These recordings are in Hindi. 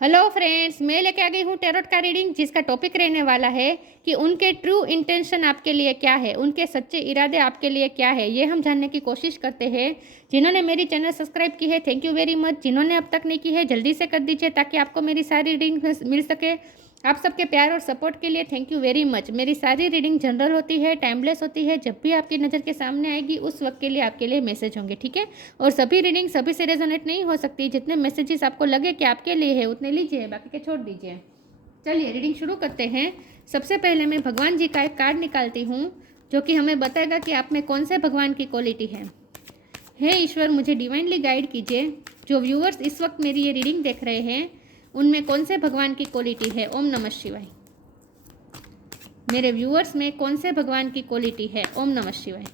हेलो फ्रेंड्स, मैं लेके आ गई हूँ टैरोट का रीडिंग, जिसका टॉपिक रहने वाला है कि उनके ट्रू इंटेंशन आपके लिए क्या है, उनके सच्चे इरादे आपके लिए क्या है, ये हम जानने की कोशिश करते हैं। जिन्होंने मेरी चैनल सब्सक्राइब की है, थैंक यू वेरी मच। जिन्होंने अब तक नहीं की है, जल्दी से कर दीजिए ताकि आपको मेरी सारी रीडिंग मिल सके। आप सबके प्यार और सपोर्ट के लिए थैंक यू वेरी मच। मेरी सारी रीडिंग जनरल होती है, टाइमलेस होती है। जब भी आपकी नज़र के सामने आएगी उस वक्त के लिए आपके लिए मैसेज होंगे, ठीक है। और सभी रीडिंग सभी से रेजोनेट नहीं हो सकती। जितने मैसेजेस आपको लगे कि आपके लिए है उतने लीजिए, बाकी के छोड़ दीजिए। चलिए रीडिंग शुरू करते हैं। सबसे पहले मैं भगवान जी का एक कार्ड निकालती हूँ जो कि हमें बताएगा कि आप में कौन से भगवान की क्वालिटी है। हे ईश्वर, मुझे डिवाइनली गाइड कीजिए। जो व्यूअर्स इस वक्त मेरी ये रीडिंग देख रहे हैं उनमें कौन से भगवान की क्वालिटी है। ओम नमः शिवाय। मेरे व्यूअर्स में कौन से भगवान की क्वालिटी है। ओम नमः शिवाय।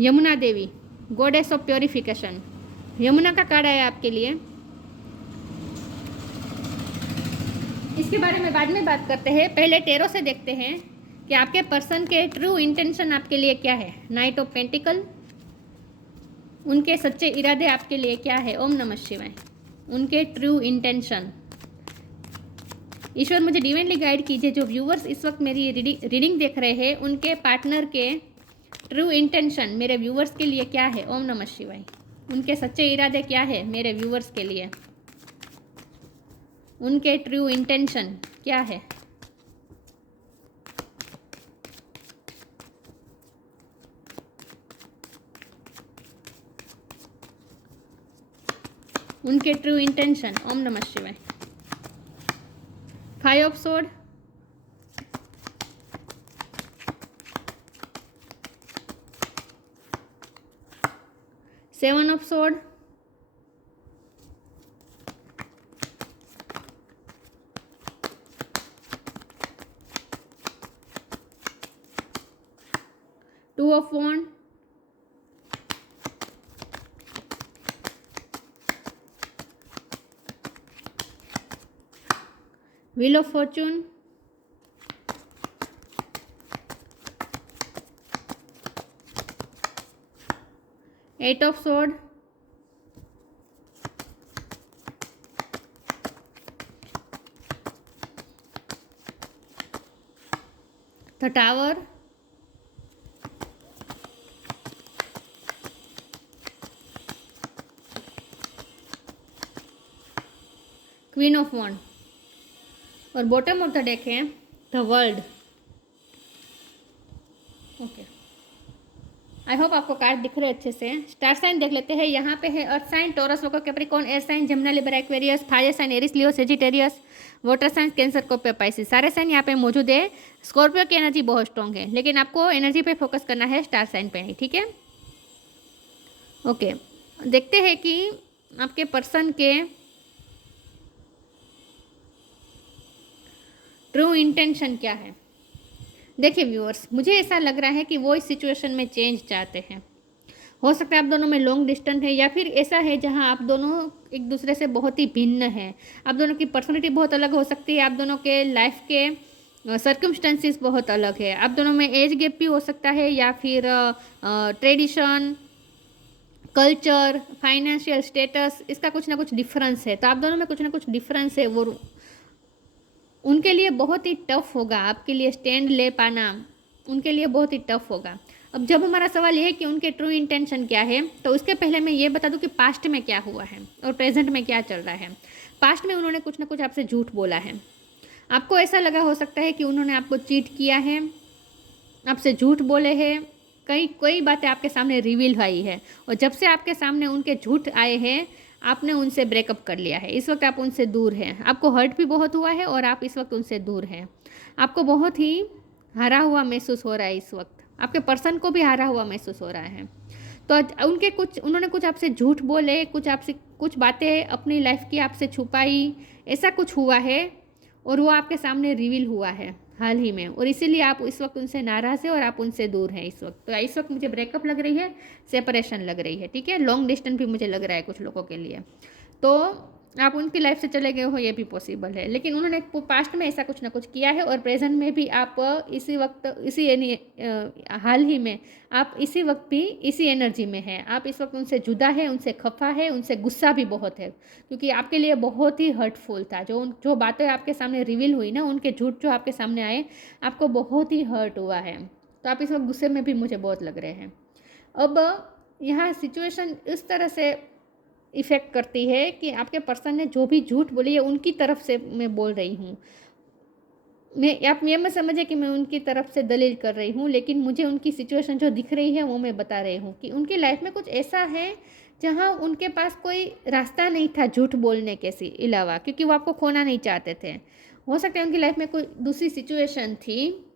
यमुना देवी, गॉडेस ऑफ प्योरिफिकेशन। यमुना का कार्ड आया आपके लिए। इसके बारे में बाद में बात करते हैं, पहले टेरो से देखते हैं कि आपके पर्सन के ट्रू इंटेंशन आपके लिए क्या है। नाइट ऑफ पेंटिकल, उनके सच्चे इरादे आपके लिए क्या है। ओम नमः शिवाय। उनके ट्रू इंटेंशन। ईश्वर, मुझे डिवाइनली गाइड कीजिए। जो व्यूवर्स इस वक्त मेरी रीडिंग देख रहे हैं उनके पार्टनर के ट्रू इंटेंशन मेरे व्यूवर्स के लिए क्या है। ओम नमः शिवाय। उनके सच्चे इरादे क्या है मेरे व्यूवर्स के लिए। उनके ट्रू इंटेंशन क्या है। उनके ट्रू इंटेंशन। ओम नमः शिवाय। 5 of sword, 7 of sword, 2 of wand, wheel of fortune, 8 of sword, 'the tower, queen of wand और बॉटम ऑफ द डेक है the world. Okay, I hope आपको कार्ड दिख रहे अच्छे से। स्टार साइन देख लेते हैं। यहाँ पे है अर्थ साइन, टॉरस, लोको, कैप्रिकॉर्न, एयर साइन, जमुना, Libra, Aquarius, fire sign, Aries, Leo, Sagittarius, water sign, Cancer, Scorpio, Pisces. सारे साइन यहाँ पे मौजूद है। स्कॉर्पियो की एनर्जी बहुत स्ट्रॉन्ग है, लेकिन आपको एनर्जी पे फोकस करना है स्टार साइन पे ही, ठीक है। ओके, देखते हैं कि आपके पर्सन के ट्रू इंटेंशन क्या है। देखिए व्यूअर्स, मुझे ऐसा लग रहा है कि वो इस सिचुएशन में चेंज चाहते हैं। हो सकता है आप दोनों में लॉन्ग डिस्टेंस है, या फिर ऐसा है जहां आप दोनों एक दूसरे से बहुत ही भिन्न हैं। आप दोनों की पर्सनैलिटी बहुत अलग हो सकती है। आप दोनों के लाइफ के सर्कमस्टेंसेस बहुत अलग है। आप दोनों में एज गैप भी हो सकता है, या फिर ट्रेडिशन, कल्चर, फाइनेंशियल स्टेटस, इसका कुछ ना कुछ डिफरेंस है। तो आप दोनों में कुछ ना कुछ डिफरेंस है। वो उनके लिए बहुत ही टफ होगा आपके लिए स्टैंड ले पाना। उनके लिए बहुत ही टफ होगा। अब जब हमारा सवाल ये है कि उनके ट्रू इंटेंशन क्या है, तो उसके पहले मैं ये बता दूं कि पास्ट में क्या हुआ है और प्रेजेंट में क्या चल रहा है। पास्ट में उन्होंने कुछ ना कुछ आपसे झूठ बोला है। आपको ऐसा लगा हो सकता है कि उन्होंने आपको चीट किया है, आपसे झूठ बोले हैं। कई बातें आपके सामने रिवील हुई है, और जब से आपके सामने उनके झूठ आए हैं आपने उनसे ब्रेकअप कर लिया है। इस वक्त आप उनसे दूर हैं। आपको हर्ट भी बहुत हुआ है और आप इस वक्त उनसे दूर हैं। आपको बहुत ही हारा हुआ महसूस हो रहा है इस वक्त। आपके पर्सन को भी हारा हुआ महसूस हो रहा है। तो उन्होंने कुछ आपसे झूठ बोले, कुछ आपसे कुछ बातें अपनी लाइफ की आपसे छुपाई, ऐसा कुछ हुआ है और वो आपके सामने रिवील हुआ है हाल ही में। और इसीलिए आप इस वक्त उनसे नाराज़ है और आप उनसे दूर हैं इस वक्त। तो इस वक्त मुझे ब्रेकअप लग रही है, सेपरेशन लग रही है, ठीक है। लॉन्ग डिस्टेंस भी मुझे लग रहा है कुछ लोगों के लिए। तो आप उनकी लाइफ से चले गए हो, ये भी पॉसिबल है, लेकिन उन्होंने पास्ट में ऐसा कुछ ना कुछ किया है और प्रेजेंट में भी आप इसी वक्त हाल ही में आप इसी वक्त भी इसी एनर्जी में हैं। आप इस वक्त उनसे जुदा है, उनसे खफा है, उनसे गुस्सा भी बहुत है, क्योंकि आपके लिए बहुत ही हर्टफुल था। जो बातें आपके सामने रिवील हुई ना, उनके झूठ जो आपके सामने आए, आपको बहुत ही हर्ट हुआ है। तो आप इस वक्त गुस्से में भी मुझे बहुत लग रहे हैं। अब यहाँ सिचुएशन इस तरह से इफ़ेक्ट करती है कि आपके पर्सन ने जो भी झूठ बोली है उनकी तरफ से मैं बोल रही हूँ। आप ये मत समझिए कि मैं उनकी तरफ से दलील कर रही हूँ, लेकिन मुझे उनकी सिचुएशन जो दिख रही है वो मैं बता रही हूँ कि उनकी लाइफ में कुछ ऐसा है जहाँ उनके पास कोई रास्ता नहीं था झूठ बोलने के अलावा, क्योंकि वो आपको खोना नहीं चाहते थे। हो सकता है उनकी लाइफ में कोई दूसरी सिचुएशन थी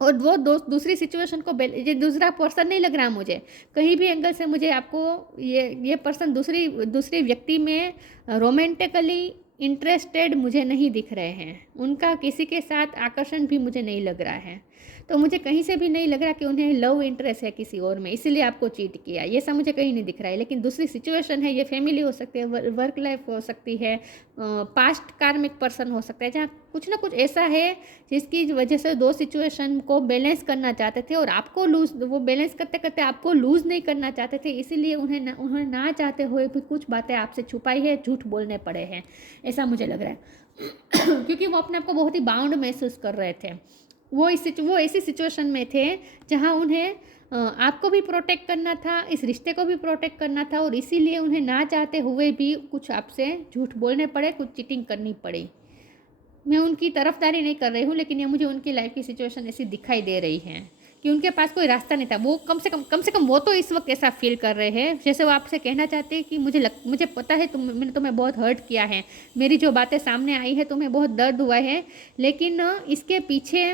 और वो दूसरी सिचुएशन को ये दूसरा पर्सन नहीं लग रहा मुझे, कहीं भी एंगल से मुझे आपको ये पर्सन दूसरी व्यक्ति में रोमांटिकली इंटरेस्टेड मुझे नहीं दिख रहे हैं। उनका किसी के साथ आकर्षण भी मुझे नहीं लग रहा है। तो मुझे कहीं से भी नहीं लग रहा कि उन्हें लव इंटरेस्ट है किसी और में, इसीलिए आपको चीट किया, ये सब मुझे कहीं नहीं दिख रहा है। लेकिन दूसरी सिचुएशन है, ये फैमिली हो सकती है, वर्क लाइफ हो सकती है, पास्ट कार्मिक पर्सन हो सकता है, जहाँ कुछ ना कुछ ऐसा है जिसकी वजह से दो सिचुएशन को बैलेंस करना चाहते थे और आपको वो बैलेंस करते करते आपको लूज़ नहीं करना चाहते थे, इसीलिए उन्होंने ना चाहते हुए भी कुछ बातें आपसे छुपाई है, झूठ बोलने पड़े हैं, ऐसा मुझे लग रहा है। क्योंकि वो अपने आप को बहुत ही बाउंड महसूस कर रहे थे। वो ऐसी सिचुएशन में थे जहाँ उन्हें आपको भी प्रोटेक्ट करना था, इस रिश्ते को भी प्रोटेक्ट करना था, और इसीलिए उन्हें ना चाहते हुए भी कुछ आपसे झूठ बोलने पड़े, कुछ चीटिंग करनी पड़ी। मैं उनकी तरफदारी नहीं कर रही हूँ, लेकिन ये मुझे उनकी लाइफ की सिचुएशन ऐसी दिखाई दे रही है कि उनके पास कोई रास्ता नहीं था। वो कम से कम वो तो इस वक्त ऐसा फील कर रहे हैं जैसे वो आपसे कहना चाहते हैं कि मुझे पता है मैंने तुम्हें बहुत हर्ट किया है, मेरी जो बातें सामने आई है तुम्हें बहुत दर्द हुआ है, लेकिन इसके पीछे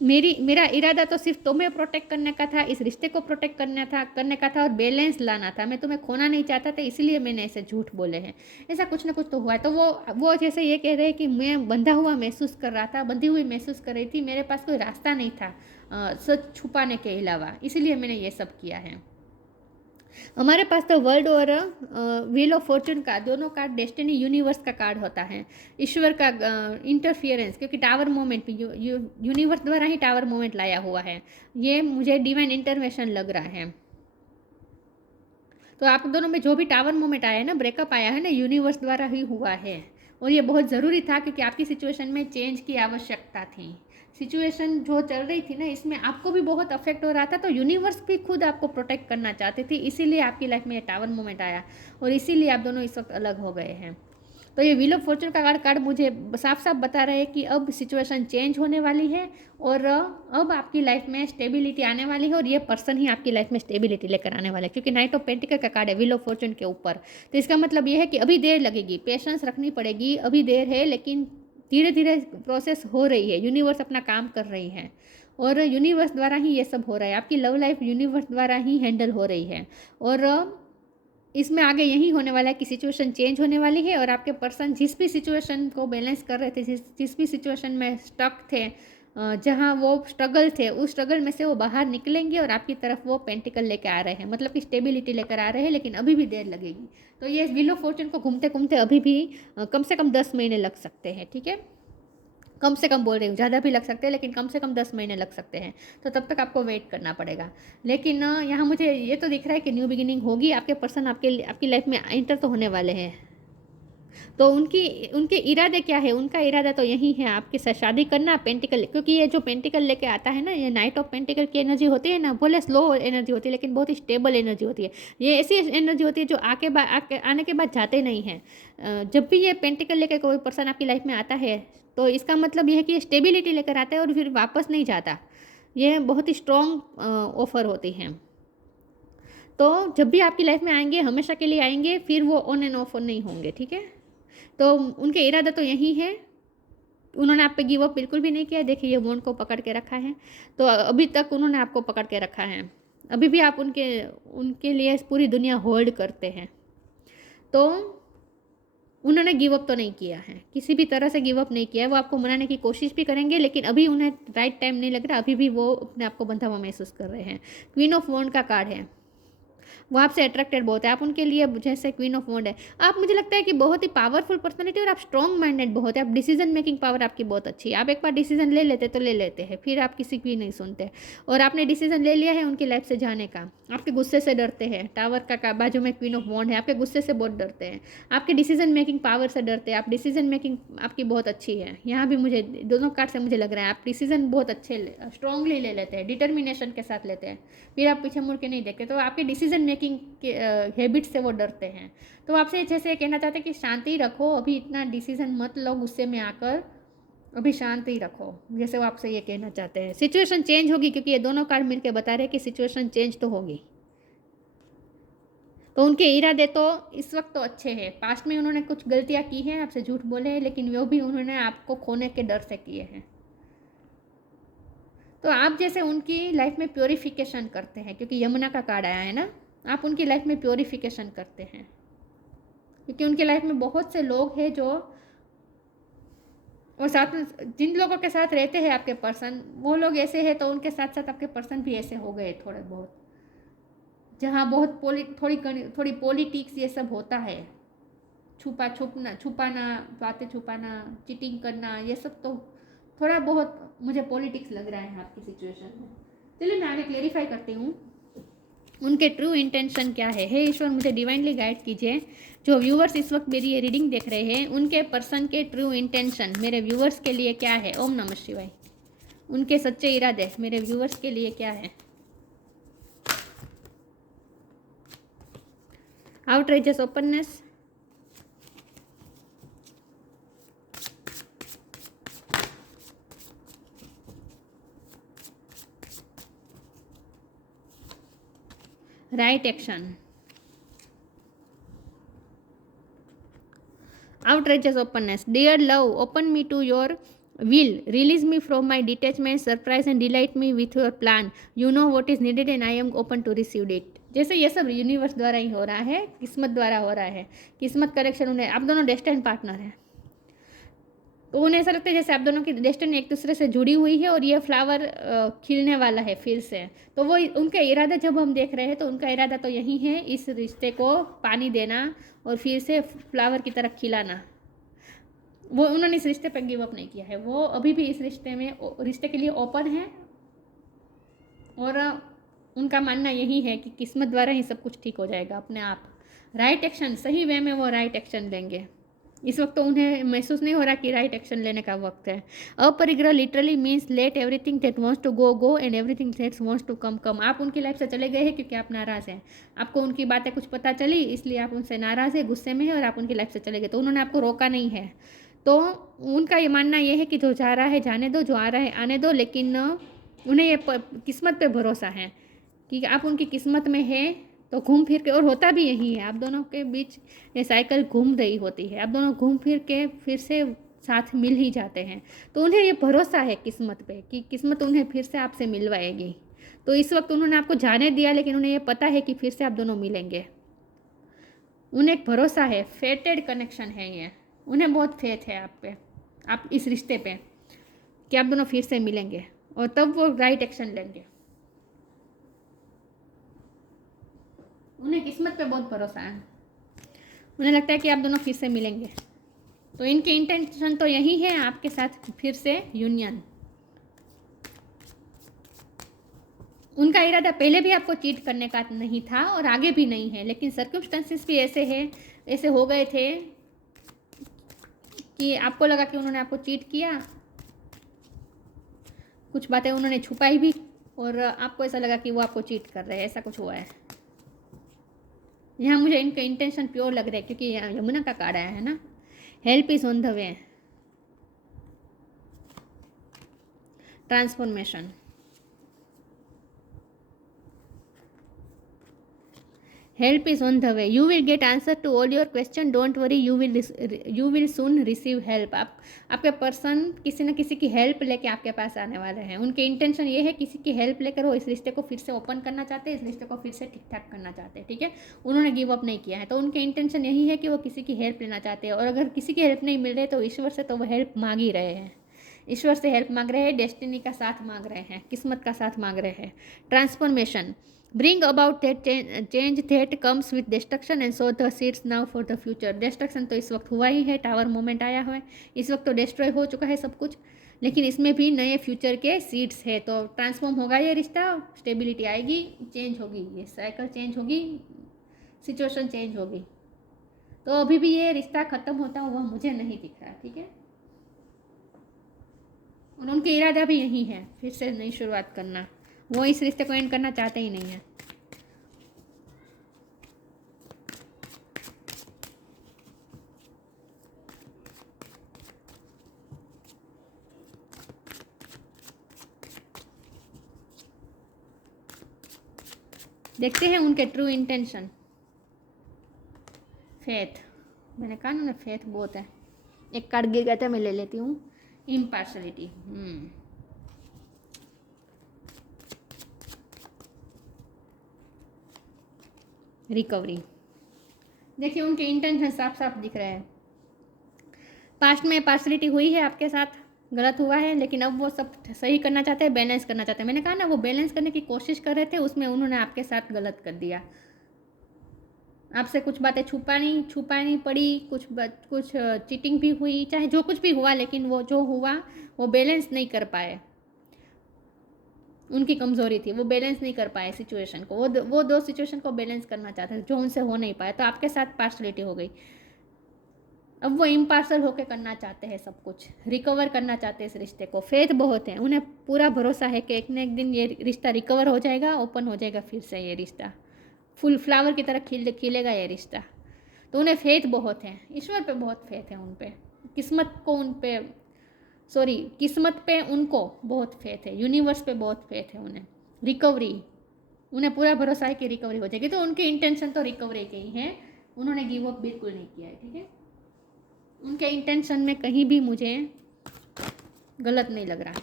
मेरा इरादा तो सिर्फ तुम्हें प्रोटेक्ट करने का था, इस रिश्ते को प्रोटेक्ट करने का था और बैलेंस लाना था। मैं तुम्हें खोना नहीं चाहता था, इसलिए मैंने ऐसे झूठ बोले हैं। ऐसा कुछ ना कुछ तो हुआ है। तो वो जैसे ये कह रहे हैं कि मैं बंधा हुआ महसूस कर रहा था, बंधी हुई महसूस कर रही थी, मेरे पास कोई रास्ता नहीं था सच छुपाने के अलावा, इसलिए मैंने ये सब किया है। हमारे पास तो वर्ल्ड और व्हील ऑफ फॉर्चून का दोनों कार्ड डेस्टिनी यूनिवर्स का कार्ड होता है, ईश्वर का इंटरफियरेंस, क्योंकि टावर मोमेंट यूनिवर्स द्वारा ही टावर मोमेंट लाया हुआ है। ये मुझे डिवाइन इंटरवेंशन लग रहा है। तो आप दोनों में जो भी टावर मोमेंट आया है ना, ब्रेकअप आया है ना, यूनिवर्स द्वारा ही हुआ है, और ये बहुत ज़रूरी था क्योंकि आपकी सिचुएशन में चेंज की आवश्यकता थी। सिचुएशन जो चल रही थी ना, इसमें आपको भी बहुत अफेक्ट हो रहा था, तो यूनिवर्स भी खुद आपको प्रोटेक्ट करना चाहते थे, इसीलिए आपकी लाइफ में ये टावर मोमेंट आया और इसीलिए आप दोनों इस वक्त अलग हो गए हैं। तो ये व्हील ऑफ फॉर्चून का कार्ड मुझे साफ साफ बता रहे हैं कि अब सिचुएशन चेंज होने वाली है और अब आपकी लाइफ में स्टेबिलिटी आने वाली है, और ये पर्सन ही आपकी लाइफ में स्टेबिलिटी लेकर आने वाला है, क्योंकि नाइट ऑफ पेंटिकल का कार्ड है व्हील ऑफ फॉर्चून के ऊपर। तो इसका मतलब ये है कि अभी देर लगेगी, पेशेंस रखनी पड़ेगी, अभी देर है, लेकिन धीरे धीरे प्रोसेस हो रही है, यूनिवर्स अपना काम कर रही है और यूनिवर्स द्वारा ही ये सब हो रहा है। आपकी लव लाइफ यूनिवर्स द्वारा ही हैंडल हो रही है और इसमें आगे यही होने वाला है कि सिचुएशन चेंज होने वाली है और आपके पर्सन जिस भी सिचुएशन को बैलेंस कर रहे थे, जिस भी सिचुएशन में स्टक थे, जहाँ वो स्ट्रगल थे, उस स्ट्रगल में से वो बाहर निकलेंगे और आपकी तरफ वो पेंटिकल लेकर आ रहे हैं, मतलब कि स्टेबिलिटी लेकर आ रहे हैं, लेकिन अभी भी देर लगेगी। तो ये व्हील ऑफ फॉर्चून को घूमते घूमते अभी भी कम से कम 10 महीने लग सकते हैं, ठीक है। कम से कम बोल रही हूँ, ज़्यादा भी लग सकते हैं, लेकिन कम से कम 10 महीने लग सकते हैं, तो तब तक आपको वेट करना पड़ेगा। लेकिन यहाँ मुझे ये तो दिख रहा है कि न्यू बिगिनिंग होगी, आपके पर्सन आपकी लाइफ में एंटर तो होने वाले हैं। तो उनके इरादे क्या है? उनका इरादा तो यही है आपके साथ शादी करना, पेंटिकल, क्योंकि ये जो पेंटिकल लेके आता है ना, ये नाइट ऑफ पेंटिकल की एनर्जी होती है ना, बोले स्लो एनर्जी होती है लेकिन बहुत ही स्टेबल एनर्जी होती है। ये ऐसी एनर्जी होती है जो आने के बाद जाते नहीं हैं। जब भी ये पेंटिकल लेकर कोई पर्सन आपकी लाइफ में आता है तो इसका मतलब यह है कि ये स्टेबिलिटी लेकर आता है और फिर वापस नहीं जाता। ये बहुत ही स्ट्रॉन्ग ऑफर होती हैं। तो जब भी आपकी लाइफ में आएंगे हमेशा के लिए आएंगे, फिर वो ऑन एंड ऑफ नहीं होंगे, ठीक है। तो उनके इरादा तो यही है, उन्होंने आप पे गिव अप बिल्कुल भी नहीं किया। देखिए ये वॉन्ड को पकड़ के रखा है, तो अभी तक उन्होंने आपको पकड़ के रखा है, अभी भी आप उनके लिए पूरी दुनिया होल्ड करते हैं। तो उन्होंने गिव अप तो नहीं किया है, किसी भी तरह से गिव अप नहीं किया है। वो आपको मनाने की कोशिश भी करेंगे, लेकिन अभी उन्हें राइट टाइम नहीं लग रहा, अभी भी वो अपने आप को बंधा हुआ महसूस कर रहे हैं। क्वीन ऑफ वॉन्ड का कार्ड है, वो आपसे अट्रैक्टेड बहुत है, आप उनके लिए जैसे क्वीन ऑफ वॉन्ड है, आप मुझे लगता है कि बहुत ही पावरफुल पर्सनैलिटी और आप स्ट्रॉन्ग माइंडेड बहुत है, आप डिसीजन मेकिंग पावर आपकी बहुत अच्छी है, आप एक बार डिसीजन ले लेते तो ले लेते हैं, फिर आप किसी की नहीं सुनते, और आपने डिसीजन ले लिया है उनकी लाइफ से जाने का, आपके गुस्से से डरते हैं, टावर का बाजू में क्वीन ऑफ वॉन्ड है, आपके गुस्से से बहुत डरते हैं, आपके डिसीजन मेकिंग पावर से डरते हैं, आप डिसीजन मेकिंग आपकी बहुत अच्छी है, यहाँ भी मुझे दोनों कार्ड से मुझे लग रहा है आप डिसीजन बहुत अच्छे स्ट्रांगली ले लेते हैं, डिटर्मिनेशन के साथ लेते हैं, फिर आप पीछे मुड़ के नहीं देखते, तो आपके डिसीजन मेकिंग के हैबिट से वो डरते हैं। तो आपसे जैसे कहना चाहते हैं कि शांति रखो, अभी इतना डिसीजन मत लो गुस्से में आकर, अभी शांति रखो, जैसे वो आपसे ये कहना चाहते हैं। सिचुएशन चेंज होगी, क्योंकि ये दोनों कार्ड मिलकर बता रहे हैं कि सिचुएशन चेंज तो होगी, तो उनके इरादे तो इस वक्त तो अच्छे हैं, पास्ट में उन्होंने कुछ गलतियां की हैं, आपसे झूठ बोले हैं, लेकिन वो भी उन्होंने आपको खोने के डर से किए हैं। तो आप जैसे उनकी लाइफ में प्योरीफिकेशन करते हैं, क्योंकि यमुना का कार्ड आया है ना, आप उनकी लाइफ में प्योरीफिकेशन करते हैं, क्योंकि उनकी लाइफ में बहुत से लोग हैं जो, और साथ में जिन लोगों के साथ रहते हैं आपके पर्सन, वो लोग ऐसे हैं, तो उनके साथ साथ आपके पर्सन भी ऐसे हो गए थोड़े बहुत, जहाँ बहुत थोड़ी पॉलिटिक्स ये सब होता है, छुपाना बातें छुपाना, चीटिंग करना, ये सब तो थोड़ा बहुत मुझे पॉलिटिक्स लग रहा है आपकी सिचुएशन में। चलिए मैं आगे क्लेरिफाई करती हूँ उनके ट्रू इंटेंशन क्या है। हे ईश्वर, मुझे डिवाइनली गाइड कीजिए, जो व्यूवर्स इस वक्त मेरी ये रीडिंग देख रहे हैं, उनके पर्सन के ट्रू इंटेंशन मेरे व्यूवर्स के लिए क्या है। ओम नमः शिवाय। उनके सच्चे इरादे मेरे व्यूवर्स के लिए क्या है। आउटरेजस openness, right action, outrageous openness, dear love, open me to your will, release me from my detachment, surprise and delight me with your plan, you know what is needed and I am open to receive it। जैसे ये सब यूनिवर्स द्वारा ही हो रहा है, किस्मत द्वारा हो रहा है, किस्मत करेक्शन, उन्हें आप दोनों डेस्टिनी पार्टनर हैं, तो उन्हें ऐसा लगता है जैसे आप दोनों की डेस्टिनी एक दूसरे से जुड़ी हुई है और ये फ्लावर खिलने वाला है फिर से। तो वो उनके इरादा जब हम देख रहे हैं, तो उनका इरादा तो यही है, इस रिश्ते को पानी देना और फिर से फ्लावर की तरह खिलाना। वो उन्होंने इस रिश्ते पर गिव अप नहीं किया है, वो अभी भी इस रिश्ते के लिए ओपन है, और उनका मानना यही है कि किस्मत द्वारा ही सब कुछ ठीक हो जाएगा अपने आप। राइट एक्शन, सही वे में वो राइट एक्शन लेंगे। इस वक्त तो उन्हें महसूस नहीं हो रहा कि राइट एक्शन लेने का वक्त है। अपरिग्रह literally means let everything that wants to go go and everything that wants to come come. आप उनकी लाइफ से चले गए हैं क्योंकि आप नाराज़ हैं, आपको उनकी बातें कुछ पता चली, इसलिए आप उनसे नाराज़ है, गुस्से में है, और आप उनकी लाइफ से चले गए। तो उन्होंने आपको रोका नहीं है। तो उनका ये मानना ये है कि जो जा रहा है जाने दो, जो आ रहा है आने दो, लेकिन उन्हें ये किस्मत पे भरोसा है कि आप उनकी किस्मत में है, तो घूम फिर के, और होता भी यही है, आप दोनों के बीच ये साइकिल घूम रही होती है, आप दोनों घूम फिर के फिर से साथ मिल ही जाते हैं। तो उन्हें ये भरोसा है किस्मत पे कि किस्मत उन्हें फिर से आपसे मिलवाएगी। तो इस वक्त उन्होंने आपको जाने दिया, लेकिन उन्हें ये पता है कि फिर से आप दोनों मिलेंगे। उन्हें एक भरोसा है, फेटेड कनेक्शन है ये, उन्हें बहुत फेथ है आप पे, आप इस रिश्ते पे, कि आप दोनों फिर से मिलेंगे, और तब वो राइट एक्शन लेंगे। उन्हें किस्मत पे बहुत भरोसा है, उन्हें लगता है कि आप दोनों फिर से मिलेंगे। तो इनके इंटेंशन तो यही है आपके साथ फिर से यूनियन। उनका इरादा पहले भी आपको चीट करने का नहीं था और आगे भी नहीं है, लेकिन सर्कमस्टेंसेस भी ऐसे हो गए थे कि आपको लगा कि उन्होंने आपको चीट किया, कुछ बातें उन्होंने छुपाई भी, और आपको ऐसा लगा कि वो आपको चीट कर रहे हैं, ऐसा कुछ हुआ है। यहाँ मुझे इनका इंटेंशन प्योर लग रहा है, क्योंकि यहाँ यमुना का कार्ड आया है ना, help is on the way, transformation. Help is on the way, you will get answer to all your question, don't worry, you will soon receive help. आपके पर्सन किसी न किसी की हेल्प लेके आपके पास आने वाले हैं। उनके इंटेंशन ये है किसी की हेल्प लेकर वो इस रिश्ते को फिर से ओपन करना चाहते हैं, इस रिश्ते को फिर से ठीक ठाक करना चाहते हैं, ठीक है। उन्होंने गिव अप नहीं किया है, तो उनके इंटेंशन यही है कि वो किसी की हेल्प लेना चाहते हैं, और अगर किसी की हेल्प नहीं मिल रही तो ईश्वर से तो वो हेल्प मांग ही रहे हैं। ईश्वर से हेल्प मांग रहे हैं, डेस्टिनी का साथ मांग रहे हैं, किस्मत का साथ मांग रहे हैं। Transformation, bring about that change that comes with destruction and so the seeds now for the future. Destruction तो इस वक्त हुआ ही है, टावर मोमेंट आया हुआ है, इस वक्त तो डिस्ट्रॉय हो चुका है सब कुछ, लेकिन इसमें भी नए फ्यूचर के सीड्स है। तो ट्रांसफॉर्म होगा ये रिश्ता, स्टेबिलिटी आएगी, चेंज होगी, ये साइकिल चेंज होगी, सिचुएशन चेंज होगी। तो अभी भी ये रिश्ता ख़त्म होता हुआ मुझे नहीं दिख रहा, ठीक है। और उनके इरादा भी यही है, फिर से नई शुरुआत करना। वो इस रिश्ते को एंड करना चाहते ही नहीं है। देखते हैं उनके ट्रू इंटेंशन। फेथ, मैंने कहा ना फेथ बहुत है। एक कार्ड गिर गया था, मैं ले लेती हूँ। Impartiality, recovery. देखिए उनके इंटेंशन साफ साफ दिख रहे हैं। पास्ट में पार्शलिटी हुई है आपके साथ, गलत हुआ है, लेकिन अब वो सब सही करना चाहते हैं, बैलेंस करना चाहते हैं। मैंने कहा ना वो बैलेंस करने की कोशिश कर रहे थे, उसमें उन्होंने आपके साथ गलत कर दिया। आपसे कुछ बातें छुपानी पड़ी, कुछ चीटिंग भी हुई, चाहे जो कुछ भी हुआ, लेकिन वो जो हुआ वो बैलेंस नहीं कर पाए। उनकी कमज़ोरी थी, वो बैलेंस नहीं कर पाए सिचुएशन को। वो दो सिचुएशन को बैलेंस करना चाहते थे, जो उनसे हो नहीं पाया, तो आपके साथ पार्शलिटी हो गई। अब वो इम्पार्शल होकर करना चाहते हैं सब कुछ, रिकवर करना चाहते हैं इस रिश्ते को। फेथ बहुत है, उन्हें पूरा भरोसा है कि एक न एक दिन ये रिश्ता रिकवर हो जाएगा, ओपन हो जाएगा फिर से ये रिश्ता, फुल फ्लावर की तरह खिलेगा ये रिश्ता। तो उन्हें फेथ बहुत है, ईश्वर पे बहुत फेथ है, उन पे किस्मत को, किस्मत पे उनको बहुत फेथ है, यूनिवर्स पे बहुत फेथ है उन्हें। रिकवरी, उन्हें पूरा भरोसा है कि रिकवरी हो जाएगी। तो उनके इंटेंशन तो रिकवरी के ही हैं, उन्होंने गिव अप बिल्कुल नहीं किया है, ठीक है। उनके इंटेंशन में कहीं भी मुझे गलत नहीं लग रहा।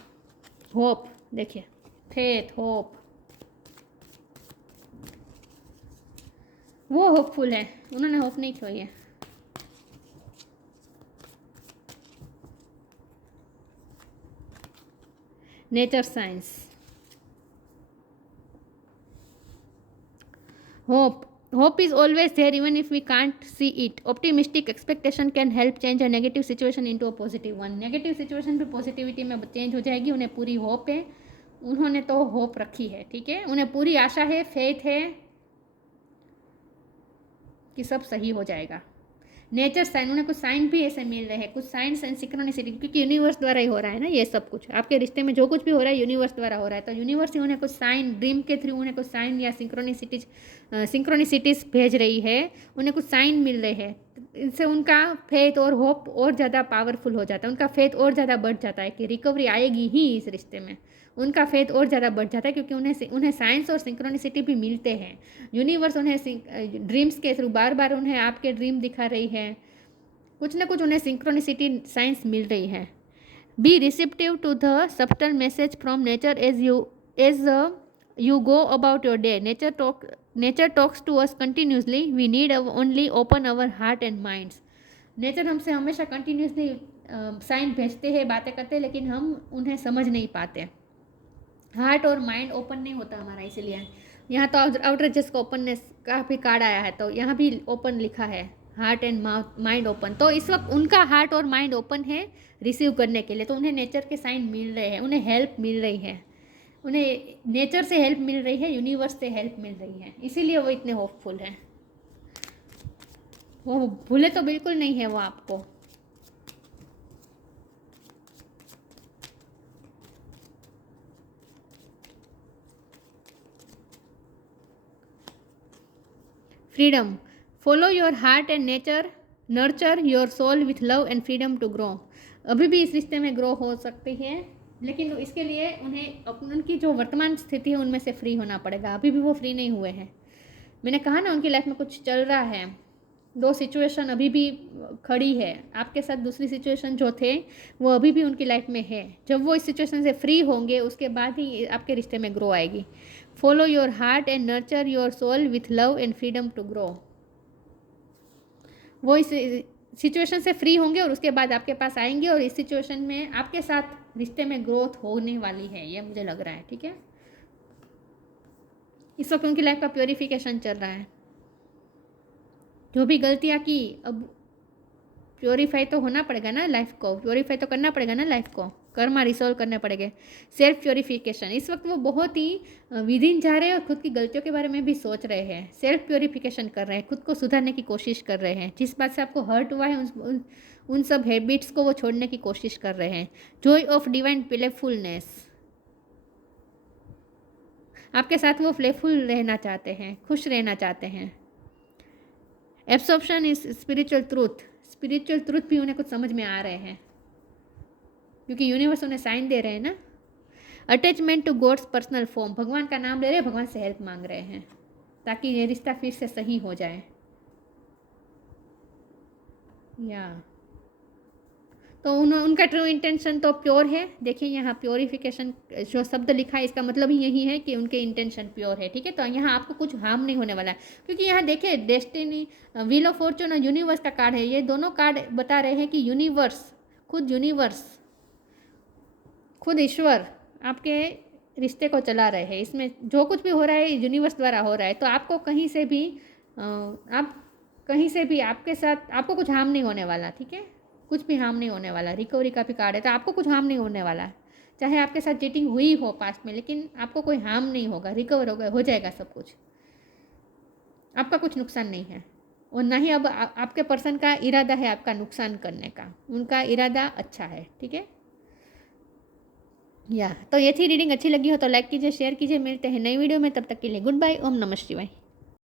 होप, देखिए फेथ, होप, वो होपफुल है, उन्होंने होप नहीं खोई है। Nature science, hope is always there even if we can't see it. Optimistic expectation can help change a negative situation into a positive one. Negative situation भी पॉजिटिविटी में चेंज हो जाएगी। उन्हें पूरी होप है, उन्होंने तो होप रखी है, ठीक है। उन्हें पूरी आशा है, फेथ है कि सब सही हो जाएगा। नेचर साइन, उन्हें कुछ साइन भी ऐसे मिल रहे हैं, कुछ साइंस एंड सिंक्रोनिसिटी, क्योंकि यूनिवर्स द्वारा ही हो रहा है ना ये सब कुछ। आपके रिश्ते में जो कुछ भी हो रहा है यूनिवर्स द्वारा हो रहा है, तो यूनिवर्स ही उन्हें कुछ साइन, ड्रीम के थ्रू उन्हें कुछ साइन या सिंक्रोनिसिटीज भेज रही है, उन्हें कुछ साइन मिल रहे हैं। इससे उनका फेथ और होप और ज़्यादा पावरफुल हो जाता है, उनका फेथ और ज़्यादा बढ़ जाता है कि रिकवरी आएगी ही इस रिश्ते में। उनका फेथ और ज़्यादा बढ़ जाता है क्योंकि उन्हें साइंस और सिंक्रोनिसिटी भी मिलते हैं। यूनिवर्स उन्हें ड्रीम्स के थ्रू बार बार उन्हें आपके ड्रीम दिखा रही है, कुछ ना कुछ उन्हें सिंक्रोनिसिटी साइंस मिल रही है। Be receptive to the subtle message from nature as you go about your day. Nature talks to us continuously, we need only open our heart and minds. Nature हमसे हमेशा कंटिन्यूसली साइन भेजते हैं, बातें करते हैं, लेकिन हम उन्हें समझ नहीं पाते। हार्ट और माइंड ओपन नहीं होता हमारा, इसीलिए यहाँ तो आउटरीचेस का ओपननेस का भी कार्ड आया है, तो यहाँ भी ओपन लिखा है, हार्ट एंड माइंड ओपन। तो इस वक्त उनका हार्ट और माइंड ओपन है रिसीव करने के लिए, तो उन्हें नेचर के साइन मिल रहे हैं, उन्हें हेल्प मिल रही है, उन्हें नेचर से हेल्प मिल रही है, यूनिवर्स से हेल्प मिल रही है, इसीलिए वो इतने होपफुल हैं। वो भूले तो बिल्कुल नहीं है वो आपको। Freedom, follow your heart and nature, nurture your soul with love and freedom to grow. अभी भी इस रिश्ते में ग्रो हो सकती है, लेकिन इसके लिए उन्हें उनकी जो वर्तमान स्थिति है उनमें से फ्री होना पड़ेगा। अभी भी वो फ्री नहीं हुए हैं। मैंने कहा ना उनकी लाइफ में कुछ चल रहा है, दो सिचुएशन अभी भी खड़ी है आपके साथ। दूसरी सिचुएशन जो थे वो अभी भी उनकी लाइफ में है। जब वो इस सिचुएशन से फ्री होंगे उसके बाद ही आपके रिश्ते में ग्रो आएगी। Follow your heart and nurture your soul with love and freedom to grow. वो इस सिचुएशन से फ्री होंगे और उसके बाद आपके पास आएंगे और इस सिचुएशन में आपके साथ रिश्ते में ग्रोथ होने वाली है, ये मुझे लग रहा है। ठीक है, इस वक्त उनकी लाइफ का प्योरीफिकेशन चल रहा है। जो भी गलतियाँ की, अब प्योरीफाई तो होना पड़ेगा ना लाइफ को, प्योरीफाई तो करना पड़ेगा ना लाइफ को, कर्मा रिसोल्व करने पड़ेंगे। सेल्फ प्योरीफिकेशन, इस वक्त वो बहुत ही विदिन जा रहे हैं और खुद की गलतियों के बारे में भी सोच रहे हैं। सेल्फ प्योरीफिकेशन कर रहे हैं, खुद को सुधारने की कोशिश कर रहे हैं। जिस बात से आपको हर्ट हुआ है उन सब हैबिट्स को वो छोड़ने की कोशिश कर रहे हैं। जॉय ऑफ डिवाइन प्लेफुलनेस, आपके साथ वो प्लेफुल रहना चाहते हैं, खुश रहना चाहते हैं। Absorption is spiritual truth, spiritual truth भी उन्हें कुछ समझ में आ रहे हैं, क्योंकि यूनिवर्स उन्हें साइन दे रहे हैं ना। Attachment to gods personal form, भगवान का नाम ले रहे हैं, भगवान से हेल्प मांग रहे हैं ताकि ये रिश्ता फिर से सही हो जाए। या तो उनका ट्रू इंटेंशन तो प्योर है। देखिए यहाँ प्योरिफिकेशन जो शब्द लिखा है, इसका मतलब ही यही है कि उनके इंटेंशन प्योर है। ठीक है, तो यहाँ आपको कुछ हार्म नहीं होने वाला है, क्योंकि यहाँ देखिए डेस्टिनी, व्हील ऑफ फॉर्चून और यूनिवर्स का कार्ड है। ये दोनों कार्ड बता रहे हैं कि यूनिवर्स, खुद ईश्वर आपके रिश्ते को चला रहे हैं। इसमें जो कुछ भी हो रहा है यूनिवर्स द्वारा हो रहा है। तो आपको कहीं से भी आपके साथ आपको कुछ हार्म नहीं होने वाला। ठीक है, कुछ भी हार्म नहीं होने वाला। रिकवरी का भी कार्ड है, तो आपको कुछ हार्म नहीं होने वाला। चाहे आपके साथ चीटिंग हुई हो पास्ट में, लेकिन आपको कोई हार्म नहीं होगा, रिकवर हो जाएगा सब कुछ। आपका कुछ नुकसान नहीं है, और ना ही अब आपके पर्सन का इरादा है आपका नुकसान करने का। उनका इरादा अच्छा है। ठीक है, या तो ये थी रीडिंग। अच्छी लगी हो तो लाइक कीजिए, शेयर कीजिए। मिलते हैं नई वीडियो में, तब तक के लिए गुड बाय। ओम नमः शिवाय।